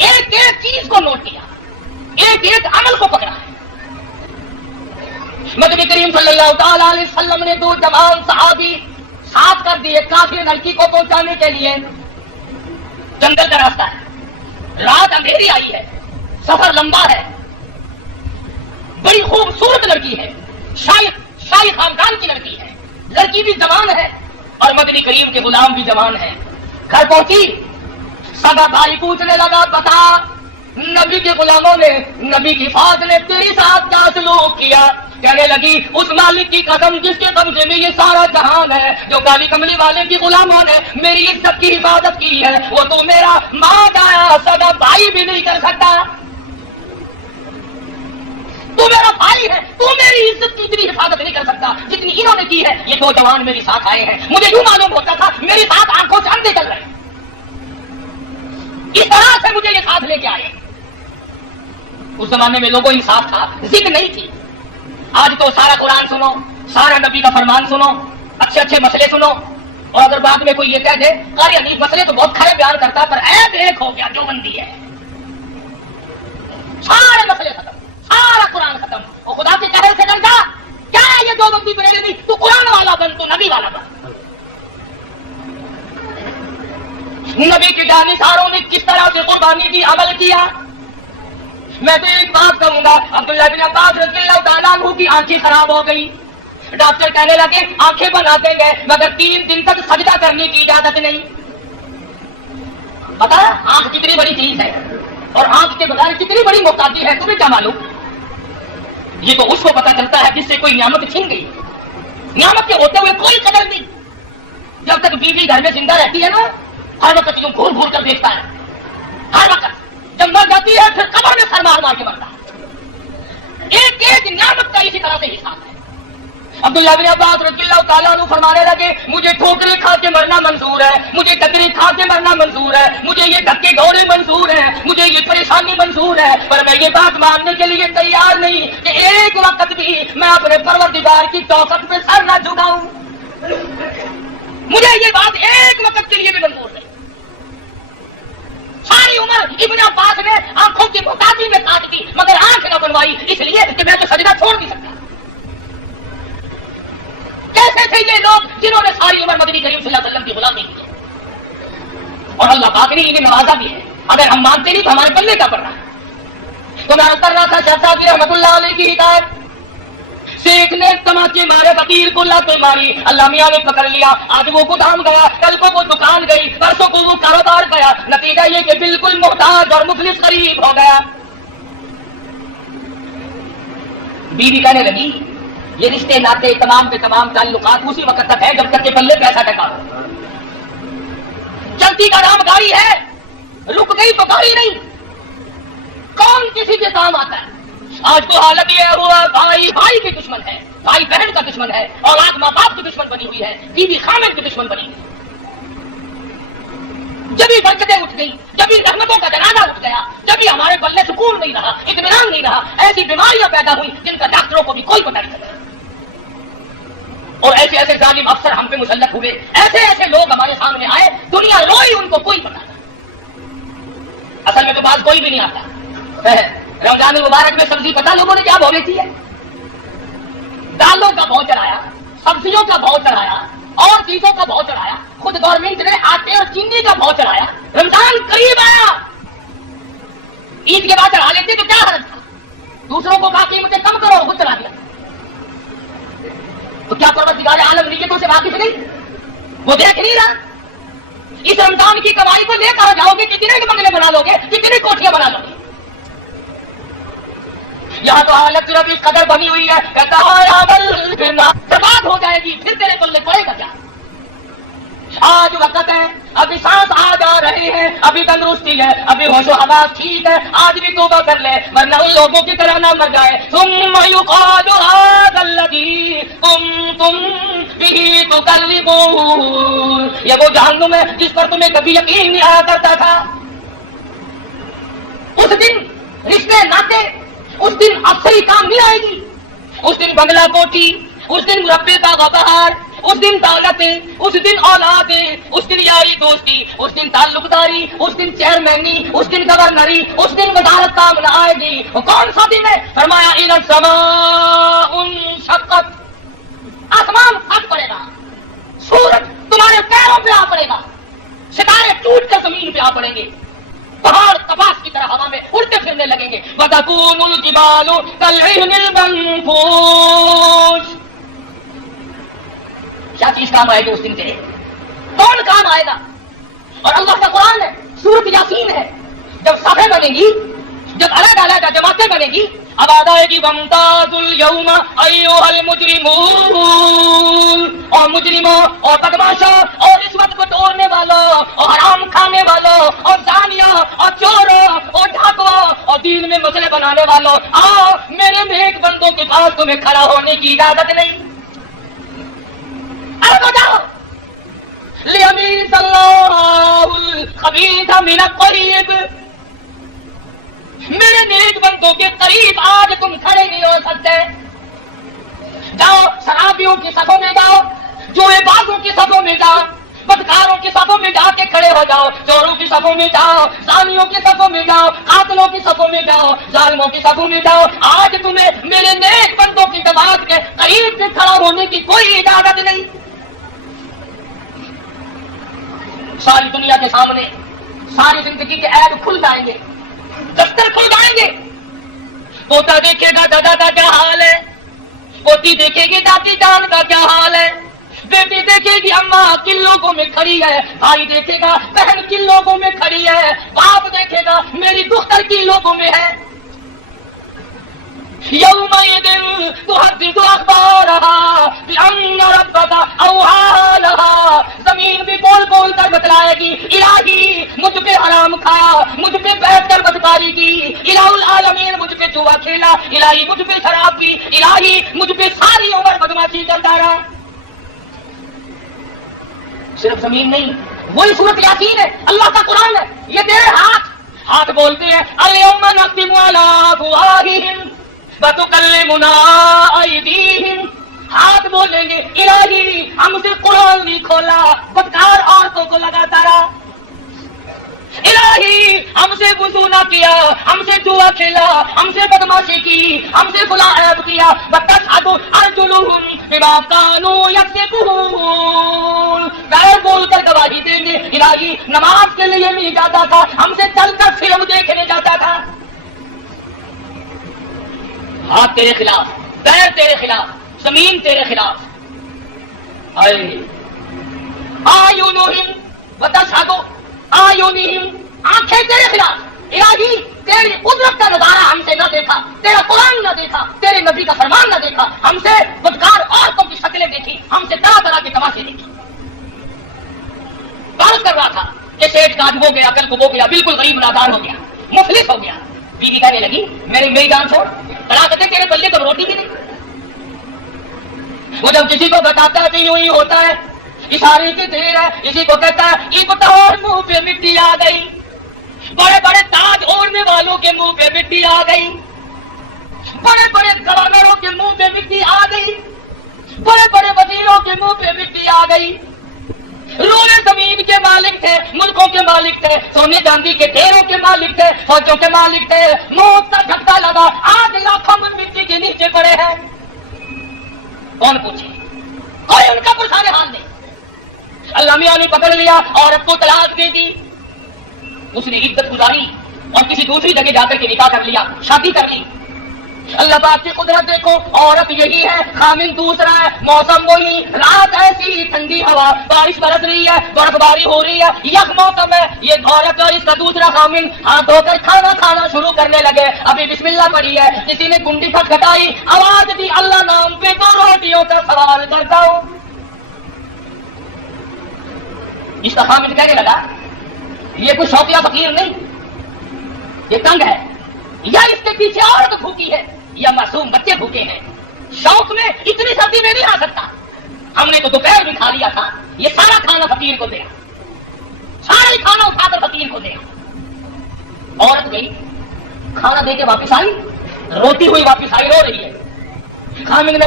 ایک ایک چیز کو نوٹ کیا، ایک ایک عمل کو پکڑا ہے۔ نبی کریم صلی اللہ تعالی علیہ وسلم نے 2 جوان صحابی ساتھ کر دیے کافر لڑکی کو پہنچانے کے لیے۔ جنگل کا راستہ ہے، رات اندھیری آئی ہے، سفر لمبا ہے، بڑی خوبصورت لڑکی ہے، شاہی خاندان کی لڑکی ہے، لڑکی بھی جوان ہے اور مدنی کریم کے غلام بھی جوان ہے۔ گھر پہنچی، سگا بھائی پوچھنے لگا بتا نبی کے غلاموں نے، نبی کی فوج نے تیری ساتھ کیا سلوک کیا؟ کہنے لگی اس مالک کی قسم جس کے قبضے میں یہ سارا جہان ہے، جو کالی کملی والے کی غلاموں نے میری عزت کی حفاظت کی ہے، وہ تو میرا ماں کا سگا بھائی بھی نہیں کر سکتا۔ تو میرا بھائی ہے، تو میری عزت کی اتنی حفاظت نہیں کر سکتا جتنی انہوں نے کی ہے۔ یہ 2 جوان میرے ساتھ آئے ہیں، مجھے یوں معلوم ہوتا تھا میرے ساتھ آنکھوں سے اندھے چل رہے ہیں، اس طرح سے مجھے یہ ساتھ لے کے آئے۔ اس زمانے میں لوگوں انصاف تھا، ضد نہیں تھی۔ آج تو سارا قرآن سنو، سارا نبی کا فرمان سنو، اچھے اچھے مسئلے سنو، اور اگر بعد میں کوئی یہ کہہ دے قاری حنیف مسئلے تو بہت کھڑے بیان کرتا پر ایک ایک ہو گیا جو بندی ہے، سارے مسئلے ختم، سارا قرآن ختم۔ اور خدا کے قہر سے ڈرتا کیا ہے یہ جو بندی بنے گی؟ تو قرآن والا بن، تو نبی والا بن۔ نبی کی جانثاروں نے کس طرح سے قربانی کی، عمل کیا؟ میں تو ایک بات کہوں گا، عبداللہ بن عباس رضی اللہ تعالیٰ عنہ کی آنکھیں خراب ہو گئی، ڈاکٹر کہنے لگے آنکھیں بناتے گئے مگر 3 دن تک سجدہ کرنے کی اجازت نہیں۔ پتا ہے آنکھ کتنی بڑی چیز ہے اور آنکھ کے بغیر کتنی بڑی محتاجی ہے، تمہیں کیا معلوم؟ یہ تو اس کو پتا چلتا ہے جس سے کوئی نعمت چھن گئی، نعمت کے ہوتے ہوئے کوئی قدر نہیں۔ جب جب تک بیوی گھر میں زندہ رہتی ہے نا ہر وقت یوں گھور گھور کر دیکھتا ہے, ہر وقت. جب مر جاتی ہے پھر قبر میں سر مار مار کے مرتا ہے. ایک ایک نعمت کا اسی طرح سے حساب ہے. عبداللہ بن عباس رضی اللہ تعالیٰ عنہ فرمانے لگے مجھے ٹھوکریں کھا کے مرنا منظور ہے, مجھے ٹکری کھا کے مرنا منظور ہے, مجھے یہ دھکے گھوڑے منظور ہیں, مجھے یہ پریشانی منظور ہے, پر میں یہ بات ماننے کے لیے تیار نہیں کہ ایک وقت بھی میں اپنے پروردگار کی توقت پہ سر نہ جھکاؤں. مجھے یہ بات ایک وقت کے لیے بھی منظور نہیں. ساری عمر ابن عباس نے آنکھوں کی محتاجی میں کاٹ دی مگر آنکھ نہ بنوائی, اس لیے کہ میں تو سجدہ چھوڑ نہیں سکتا. کیسے تھے یہ لوگ جنہوں نے ساری عمر مدنی کریم صلی اللہ علیہ وسلم کی غلامی کی, اور اللہ پاک نے انہیں نوازا بھی ہے. اگر ہم مانتے نہیں تو ہمارے پلے کا پڑ رہا ہے. تو میں کر رہا تھا شاہ صاحب رحمۃ اللہ علیہ کی ہدایت. شیخ نے تماچے مارے, فقیر کو لاتیں ماری, اللہ میاں نے پکڑ لیا. آج وہ گودام گیا, کل کو وہ دکان گئی, پرسوں کو وہ کاروبار گیا. نتیجہ یہ کہ بالکل محتاج اور مفلس غریب ہو گیا. بیوی کہنے لگی یہ رشتے ناطے تمام کے تمام تعلقات اسی وقت تک ہے جب تک کہ پلے پیسہ ٹکا ہو. چلتی کا نام گاڑی ہے, رک گئی تو گاڑی نہیں. کون کسی کے کام آتا ہے؟ آج تو حالت یہ ہوا بھائی بھائی کی دشمن ہے, بھائی بہن کا دشمن ہے, اور آج ماں باپ کی دشمن بنی ہوئی ہے, بیوی خامد کی دشمن بنی ہوئی ہے. جبھی برکتیں اٹھ گئی, جبھی رحمتوں کا جنازہ اٹھ گیا, جبھی ہمارے بلے سکون نہیں رہا, اطمینان نہیں رہا, ایسی بیماریاں پیدا ہوئی جن کا ڈاکٹروں کو بھی کوئی پتہ نہیں چلا. اور ایسے ایسے ظالم افسر ہم پہ مسلط ہوئے, ایسے ایسے لوگ ہمارے سامنے آئے, دنیا روئی, ان کو کوئی پتہ نہیں. اصل میں تو بات کوئی بھی نہیں آتا. رمضان مبارک میں سبزی پتہ لوگوں نے کیا بھو بیچی ہے؟ دالوں کا بھو چڑھایا, سبزیوں کا بھو چڑھایا, اور چیزوں کا بھو چڑھایا. خود گورنمنٹ نے آٹے اور چینی کا بھو چڑھایا. رمضان قریب آیا, عید کے بعد چڑھا لیتے تو کیا حرج تھا؟ دوسروں کو کہا قیمتیں کم کرو, خود چڑھا دیا. تو کیا پروردگار عالم نیتوں سے واقف نہیں؟ وہ دیکھ نہیں رہا؟ اس رمضان کی کمائی کو لے کر جاؤ گے, کتنے بنگلے بنا لو گے, کتنی کوٹھیاں بنا لو گے. یہاں تو حالت صرف اس قدر بنی ہوئی ہے, کہتا ہے برباد ہو جائے گی, پھر تیرے پلے پڑے گا کیا؟ آج وقت ہے, ابھی سانس آ جا رہے ہیں, ابھی تندرستی ہے, ابھی ہوش و حواس ٹھیک ہے, آج بھی توبہ کر لے ورنہ ان لوگوں کی طرح نہ مر جائے. ثم يقال هذا الذي كنتم به تكذبون, یہ وہ جہنم ہے جس پر تمہیں کبھی یقین نہیں آیا کرتا تھا. اس دن رشتے ناطے, اس دن افسری کام نہیں آئے گی, اس دن بنگلہ کوٹھی, اس دن مربے کا غبار, اس دن دولتیں, اس دن اولادیں, اس دن یاری دوستی, اس دن تعلق داری, اس دن چیئرمینی, اس دن گورنری, اس دن وزارت کام نہ آئے گی. وہ کون سا دن ہے؟ فرمایا اذا السماء انشقت, آسمان پھٹ پڑے گا, سورج تمہارے پیروں پہ آ پڑے گا, ستارے ٹوٹ کر زمین پہ آ پڑیں گے, پہاڑ کپاس کی طرح ہوا میں اڑتے پھرنے لگیں گے. وَتَكُونُ الْجِبَالُ كَالْعِهْنِ الْمَنفُوشِ, کیا چیز کام آئے گی اس دن کے؟ کون کام آئے گا؟ اور اللہ کا قرآن ہے, سورۃ یاسین ہے. جب صفیں بنے گی, جب الگ الگ جماعتیں بنے گی, اب آ جائے گی وَامْتَازُوا الْيَوْمَ أَيُّهَا الْمُجْرِمُونَ, اور مجرموں اور بدماشوں اور رشوت کو توڑنے والوں اور حرام کھانے والوں اور زانیوں اور چوروں اور ڈاکوؤں اور دین میں مسئلے بنانے والوں, آؤ میرے نیک بندوں کے پاس تمہیں کھڑا ہونے کی اجازت نہیں. لِيَمِيزَ اللَّهُ الْخَبِيثَ مِنَ الطَّيِّبِ, میرے نیک بندوں کے قریب آج تم کھڑے نہیں ہو سکتے. جاؤ شرابیوں کی صفوں میں جاؤ, جوئے بازوں کی صفوں میں جاؤ, بدکاروں کی صفوں میں جا کے کھڑے ہو جاؤ, چوروں کی صفوں میں جاؤ, زانیوں کی صفوں میں جاؤ, قاتلوں کی صفوں میں جاؤ, ظالموں کی صفوں میں جاؤ. آج تمہیں میرے نیک بندوں کی جماعت کے قریب سے کھڑا ہونے کی کوئی اجازت نہیں. ساری دنیا کے سامنے ساری زندگی کے عیب کھل جائیں گے, دفتر کھل جائیں گے. پوتا دیکھے گا دادا کا کیا حال ہے, پوتی دیکھے گی دادی جان کا کیا حال ہے, بیٹی دیکھے گی اماں کن لوگوں میں کھڑی ہے, بھائی دیکھے گا بہن کن لوگوں میں کھڑی ہے, باپ دیکھے گا میری دختر کن لوگوں میں ہے. یومئذ تحدث اخبارها بأن ربك اوحى لها, زمین دکھلائے گی الہی مجھ پہ حرام کھایا، مجھ پہ بیٹھ کر بدکاری کی، الہ العالمین مجھ پہ جوا کھیلا، الہی مجھ پہ شراب پی، الہی مجھ پہ ساری عمر بدماشی کرتا رہا۔ صرف زمین نہیں، وہی سورت یاسین ہے، اللہ کا قرآن ہے، یہ تیرے ہاتھ بولتے ہیں الیوم نختم علی افواہہم وتکلمنا ایدیہم، ہاتھ بولیں گے الہی ہم سے قرآن نہیں کھولا، بدکار عورتوں کو لگاتا رہا، الہی ہم سے وضو نہ کیا، ہم سے جوا کھیلا، ہم سے بدماشی کی، ہم سے بلا عیب کیا، وتشہد ارجلہم بما کانوا یکسبون، غیر بول کر گواہی دیں گے الہی نماز کے لیے نہیں جاتا تھا، ہم سے چل کر فلم دیکھنے جاتا تھا۔ ہاتھ تیرے خلاف، پیر تیرے خلاف، زمین تیرے خلاف، آیونہم وتشہد آیونہم، آنکھیں تیرے خلاف، الہی تیری قدرت کا نظارہ ہم سے نہ دیکھا، تیرا قرآن نہ دیکھا، تیرے نبی کا فرمان نہ دیکھا، ہم سے بدکار عورتوں کی شکلیں دیکھی، ہم سے طرح طرح کی تماشے دیکھی۔ بات کر رہا تھا کہ سیٹ کا آج ہو گیا، کل کو ہو گیا، بالکل غریب نادار ہو گیا، مفلس ہو گیا، بیوی کہنے لگی میری جان چھوڑ، بڑا کہتے تیرے پلے تو روٹی بھی نہیں۔ وہ جب کسی کو بتاتا ہے کہ یوں ہی ہوتا ہے، اشارے کی دیر ہے، اسی کو کہتا ہے اور منہ پہ مٹی آ گئی، بڑے بڑے تاج اوڑھنے والوں کے منہ پہ مٹی آ گئی، بڑے بڑے گورنروں کے منہ پہ مٹی آ گئی، بڑے بڑے وزیروں کے منہ پہ مٹی آ گئی، روئے زمین کے مالک تھے، ملکوں کے مالک تھے، سونے چاندی کے ڈھیروں کے مالک تھے، فوجوں کے مالک تھے، موت کا جھٹکا لگا، آج لاکھوں من مٹی کے نیچے پڑے ہیں۔ کون پوچھے؟ کوئی ان کا پرسان حال نہیں۔ اللہ میاں نے پکڑ لیا، عورت کو طلاق دے دی، اس نے عدت گزاری اور کسی دوسری جگہ جا کر کے نکاح کر لیا، شادی کر لی۔ اللہ پاک کی قدرت دیکھو، عورت یہی ہے، خامن دوسرا ہے، موسم وہی، رات ایسی ٹھنڈی ہوا، بارش برس رہی ہے، برف باری ہو رہی ہے، یک موسم ہے، یہ عورت اور اس کا دوسرا خامن ہاتھ دھو کر کھانا شروع کرنے لگے، ابھی بسم اللہ پڑھی ہے، کسی نے کنڈی کھٹکھٹائی، آواز دی اللہ نام پہ 2 روٹیوں کا سوال کرتا ہوں۔ اس کا خامن کہنے لگا یہ کوئی شوقیہ فقیر نہیں، یہ تنگ ہے، یا اس کے پیچھے عورت بھوکی ہے، یا معصوم بچے بھوکے ہیں، شوق میں اتنی سردی میں نہیں آ سکتا، ہم نے تو دوپہر بھی کھا لیا تھا، یہ سارا کھانا فقیر کو دیا، سارا ہی کھانا اٹھا کر فقیر کو دیا۔ عورت گئی، کھانا دے کے واپس آئی، روتی ہوئی واپس آئی، رو رہی ہے۔ خامن نے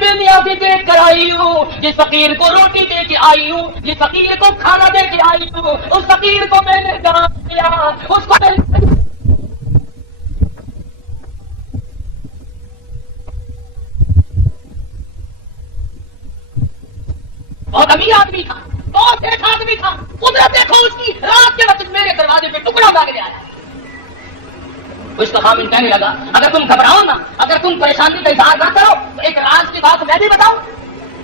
بے نیازی دیکھ کر آئی ہوں، جس فقیر کو روٹی دے کے آئی ہوں، جس فقیر کو کھانا دے کے آئی ہوں، اس فقیر کو میں نے جان دیا، اس کو بہت امیر آدمی تھا، بہت ایک آدمی تھا، قدرت دیکھو اس کی، رات کے وقت میرے دروازے پہ ٹکڑا مانگنے آیا۔ اس کا خامن کہنے لگا اگر تم گھبراؤ نا، اگر تم پریشانی کا اظہار نہ کرو تو ایک راز کی بات میں بھی بتاؤں۔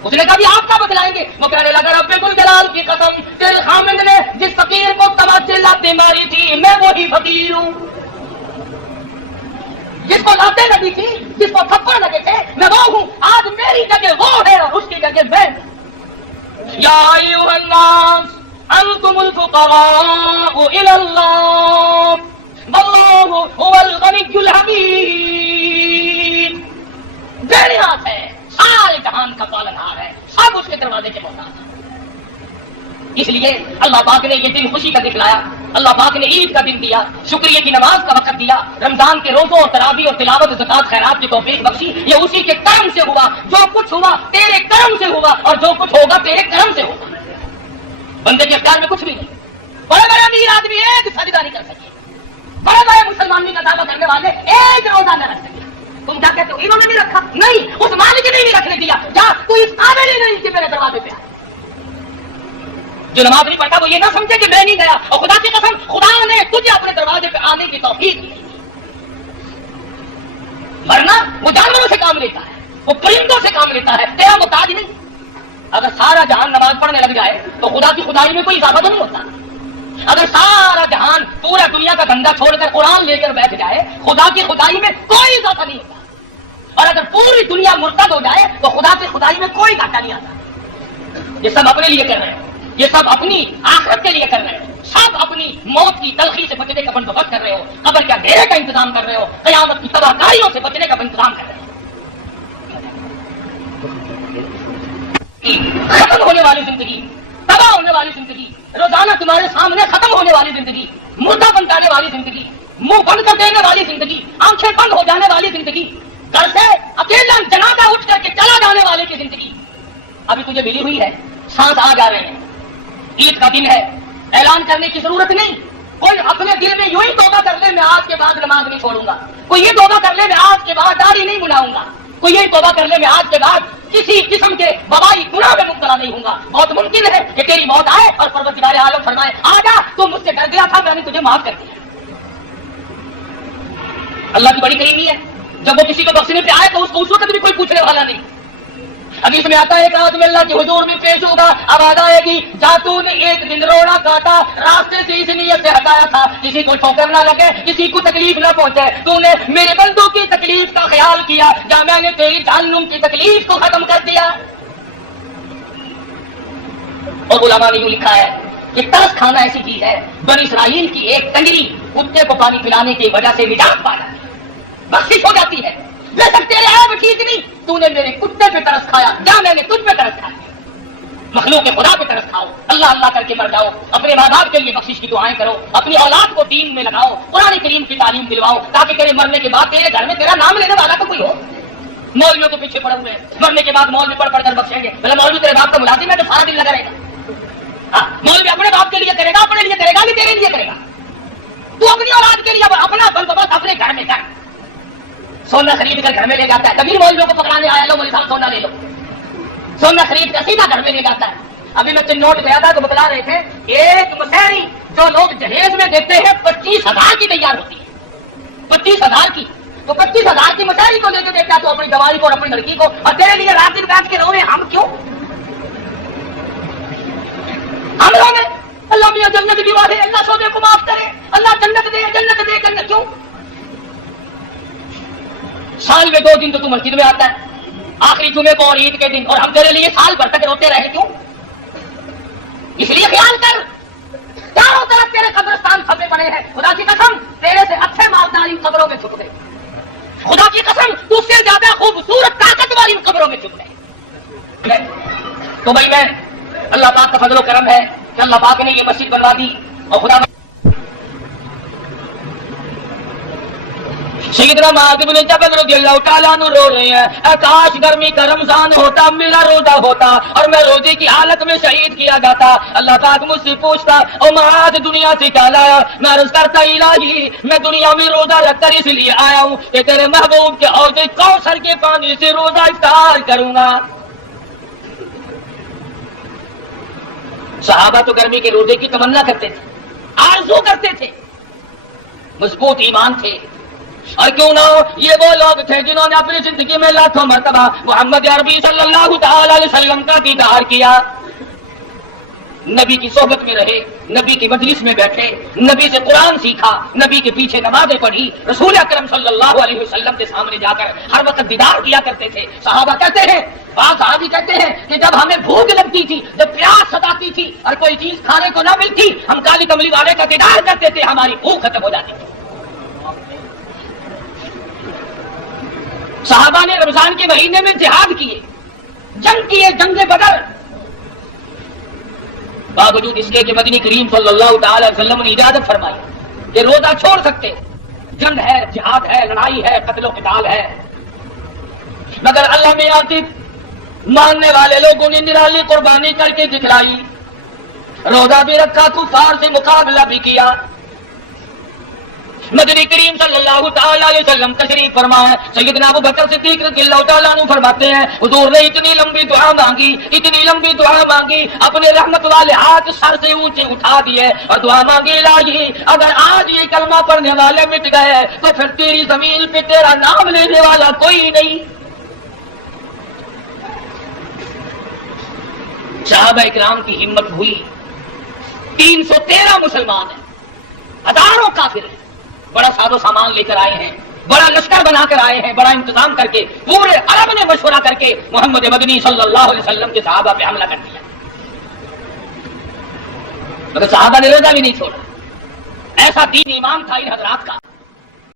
اس نے کہا بھی آپ کا بتلائیں گے؟ وہ کہنے لگا رب الجلال کی قسم، تیرے خامن نے جس فقیر کو تماچے لاتے ماری تھی میں وہی فقیر ہوں، جس کو لاتے لگی تھی، جس کو تھپڑ لگے تھے میں وہ ہوں، آج میری جگہ وہ ہے اور اس کی جگہ میں۔ یا ایھا الناس انتم الفقراء الی اللہ واللہ هو الغنی الحمید۔ بے نیاز ہے، سارے جہان کا پالنہار ہے، سب اس کے دروازے کے محتاج ہیں۔ اس لیے اللہ پاک نے یہ دن خوشی کا دکھلایا، اللہ پاک نے عید کا دن دیا، شکریہ کی نماز کا وقت دیا، رمضان کے روزوں اور تراویح اور تلاوت زکات خیرات کی توفیق بخشی، یہ اسی کے کرم سے ہوا، جو کچھ ہوا تیرے کرم سے ہوا اور جو کچھ ہوگا تیرے کرم سے ہوگا، بندے کے اختیار میں کچھ بھی نہیں۔ بڑے بڑے امیر آدمی ایک سجدہ نہیں کر سکے، بڑے بڑے مسلمانی کا دعویٰ کرنے والے ایک روزہ نہ رکھ سکے۔ تم کیا کہتے ہو انہوں نے نہیں رکھا؟ نہیں، اس مالک نے نہیں رکھنے دیا، جا تو اس قابل ہی نہیں کہ میرے دروازے پہ آئے۔ جو نماز نہیں پڑھتا وہ یہ نہ سمجھے کہ میں نہیں گیا، اور خدا کی قسم خدا نے تجھے اپنے دروازے پہ آنے کی توفیق دی۔ ورنہ وہ جانوروں سے کام لیتا ہے، وہ پرندوں سے کام لیتا ہے، تیرا محتاج نہیں۔ اگر سارا جہان نماز پڑھنے لگ جائے تو خدا کی خدائی میں کوئی اضافہ تو نہیں ہوتا۔ اگر سارا جہان پورا دنیا کا دھندا چھوڑ کر قرآن لے کر بیٹھ جائے خدا کی خدائی میں کوئی اضافہ نہیں ہوتا، اور اگر پوری دنیا مرتد ہو جائے تو خدا کی خدائی میں کوئی گھاٹا نہیں آتا۔ یہ سب اپنے لیے کر رہے ہیں، یہ سب اپنی آخرت کے لیے کر رہے ہو، سب اپنی موت کی تلخی سے بچنے کا بندوبست کر رہے ہو، قبر کے اندھیرے کا انتظام کر رہے ہو، قیامت کی تباہ کاریوں سے بچنے کا انتظام کر رہے ہو۔ ختم ہونے والی زندگی، تباہ ہونے والی زندگی، روزانہ تمہارے سامنے ختم ہونے والی زندگی، مردہ بن جانے والی زندگی، منہ بند کر دینے والی زندگی، آنکھیں بند ہو جانے والی زندگی، گھر سے اکیلا جنازہ اٹھ کر کے چلا جانے والے کی زندگی ابھی تجھے ملی ہوئی ہے، سانس آ جا رہے ہیں، عید کا دن ہے، اعلان کرنے کی ضرورت نہیں، کوئی اپنے دل میں یوں ہی توبہ کر لے میں آج کے بعد نماز نہیں چھوڑوں گا، کوئی یہ توبہ کر لے میں آج کے بعد داڑھی نہیں بناؤں گا، کوئی یہ توبہ کر لے میں آج کے بعد کسی قسم کے وبائی گناہ میں مبتلا نہیں ہوں گا۔ بہت ممکن ہے کہ تیری موت آئے اور پروردگار عالم فرمائے آ جا، تو مجھ سے ڈر گیا تھا، میں نے تجھے معاف کر دیا۔ اللہ کی بڑی کریمی ہے، جب وہ کسی کو بخشنے پہ آئے تو اس کو اس وقت بھی کوئی پوچھنے والا نہیں۔ حدیث میں آتا ہے کہ آدمی اللہ کے حضور میں پیش ہوگا، آواز آئے گی جا تو نے ایک دن رونا کاٹا، راستے سے اس نیت سے ہٹایا تھا کسی کو ٹھوکر نہ لگے، کسی کو تکلیف نہ پہنچے، تو نے میرے بندوں کی تکلیف کا خیال کیا، جا میں نے تیری جہنم کی تکلیف کو ختم کر دیا۔ اور علماء نے یوں لکھا ہے کہ ترس کھانا ایسی چیز ہے، بنی اسرائیل کی ایک تنگری کتے کو پانی پلانے کی وجہ سے نجات پا جاتی ہے، بخشش ہو جاتی ہے۔ بے شک تیرے عیب ٹھیک نہیں، تو نے میرے کتے پہ ترس کھایا، جا میں نے تجھ پہ ترس کھایا۔ مخلوق خدا پہ ترس کھاؤ، اللہ اللہ کر کے مر جاؤ، اپنے ماں باپ کے لیے بخشش کی دعائیں کرو، اپنی اولاد کو دین میں لگاؤ، قرآن کریم کی تعلیم دلواؤ، تاکہ تیرے مرنے کے بعد تیرے گھر میں تیرا نام لینے والا تو کوئی ہو۔ مولویوں کے پیچھے پڑے ہوئے ہیں، مرنے کے بعد مولوی پڑھ پڑھ کر بخشیں گے، بھلا مولوی تیرے باپ کا ملازم ہے تو سارا دن لگا رہے گا۔ مولوی اپنے باپ کے لیے کرے گا، اپنے لیے کرے گا نہیں تیرے لیے کرے گا؟ تو اپنی اولاد کے لیے اپنا بندوبست اپنے گھر میں کر۔ سونا خرید کر گھر میں لے جاتا ہے، کبھی مولویوں کو پکڑانے آیا لو مولوی صاحب سونا لے لو، سونا خرید کر سیدھا گھر میں لے جاتا ہے۔ ابھی میں چنوٹ گیا تھا تو بتلا رہے تھے ایک مسحری جو لوگ جہیز میں دیتے ہیں 25,000 کی تیار ہوتی ہے، 25,000 کی، تو 25,000 کی مسحری کو لے کے دیتا تو اپنی جواری کو اور اپنی لڑکی کو، اور تیرے لیے رات دن بیٹھ کے رو رہے ہیں، ہم کیوں؟ ہم لوگ اللہ میاں جنت بھی والے، اللہ سودے کو معاف کرے، اللہ جنت دے جنت دے جنت، کیوں؟ سال میں 2 دن تو مسجد میں آتا ہے، آخری جمعے کو اور عید کے دن، اور ہم تیرے لیے سال بھر تک روتے رہے، کیوں؟ اس لیے خیال کر، چاروں طرف تیرے قبرستان چھپے پڑے ہیں، خدا کی قسم تیرے سے اچھے مالدار ان قبروں میں چھپ گئے، خدا کی قسم تجھ سے زیادہ خوبصورت طاقت والی ان قبروں میں چھپ گئے۔ تو بھائی میں اللہ پاک کا فضل و کرم ہے کہ اللہ پاک نے یہ مسجد بنوا دی، اور خدا سیدنا معاذ بن جبل رضی اللہ تعالیٰ عنہ رو رہے ہیں، اے کاش گرمی کا رمضان ہوتا، میرا روزہ ہوتا اور میں روزے کی حالت میں شہید کیا جاتا۔ اللہ پاک مجھ سے پوچھتا او معاذ دنیا سے کیا لایا؟ میں عرض کرتا الہی میں دنیا میں روزہ رکھ کر اس لیے آیا ہوں کہ تیرے محبوب کے حوض کوثر کے پانی سے روزہ افطار کروں گا۔ صحابہ تو گرمی کے روزے کی تمنا کرتے تھے، آرزو کرتے تھے، مضبوط ایمان تھے، اور کیوں نہ ہو یہ وہ لوگ تھے جنہوں نے اپنی زندگی میں لاکھوں مرتبہ محمد عربی صلی اللہ تعالی علیہ وسلم کا دیدار کیا، نبی کی صحبت میں رہے، نبی کی مجلس میں بیٹھے، نبی سے قرآن سیکھا، نبی کے پیچھے نمازیں پڑھی، رسول اکرم صلی اللہ علیہ وسلم کے سامنے جا کر ہر وقت دیدار کیا کرتے تھے۔ صحابہ کہتے ہیں، بعض صحابی کہتے ہیں کہ جب ہمیں بھوک لگتی تھی، جب پیاس ستاتی تھی اور کوئی چیز کھانے کو نہ ملتی، ہم کالی کملی والے کا دیدار کرتے تھے، ہماری بھوک ختم ہو جاتی تھی۔ صحابہ نے رمضان کے مہینے میں جہاد کیے، جنگ کیے، جنگ بدر، باوجود اس کے کہ مدنی کریم صلی اللہ تعالی علیہ وسلم نے اجازت فرمائی کہ روزہ چھوڑ سکتے، جنگ ہے، جہاد ہے، لڑائی ہے، قتل و قتال ہے، مگر اللہ میں عاطف ماننے والے لوگوں نے نرالی قربانی کر کے دکھلائی، روزہ بھی رکھا، کفار سے مقابلہ بھی کیا۔ مدنی کریم صلی اللہ تعالی علیہ وسلم تشریف فرمائے، سیدنا ابو بکر صدیق رضی اللہ تعالیٰ عنہ فرماتے ہیں حضور نے اتنی لمبی دعا مانگی، اتنی لمبی دعا مانگی، اپنے رحمت والے ہاتھ سر سے اونچے اٹھا دیے اور دعا مانگی الہی اگر آج یہ کلمہ پڑھنے والے مٹ گئے تو پھر تیری زمین پہ تیرا نام لینے والا کوئی نہیں۔ صحابہ اکرام کی ہمت ہوئی، 313 مسلمان ہیں، ہزاروں کافر ہیں، بڑا ساز و سامان لے کر آئے ہیں، بڑا لشکر بنا کر آئے ہیں، بڑا انتظام کر کے پورے عرب نے مشورہ کر کے محمد مدنی صلی اللہ علیہ وسلم کے صحابہ پہ حملہ کر دیا۔ مگر صحابہ نے روزہ بھی نہیں چھوڑا. ایسا دین ایمان تھا ان حضرات کا.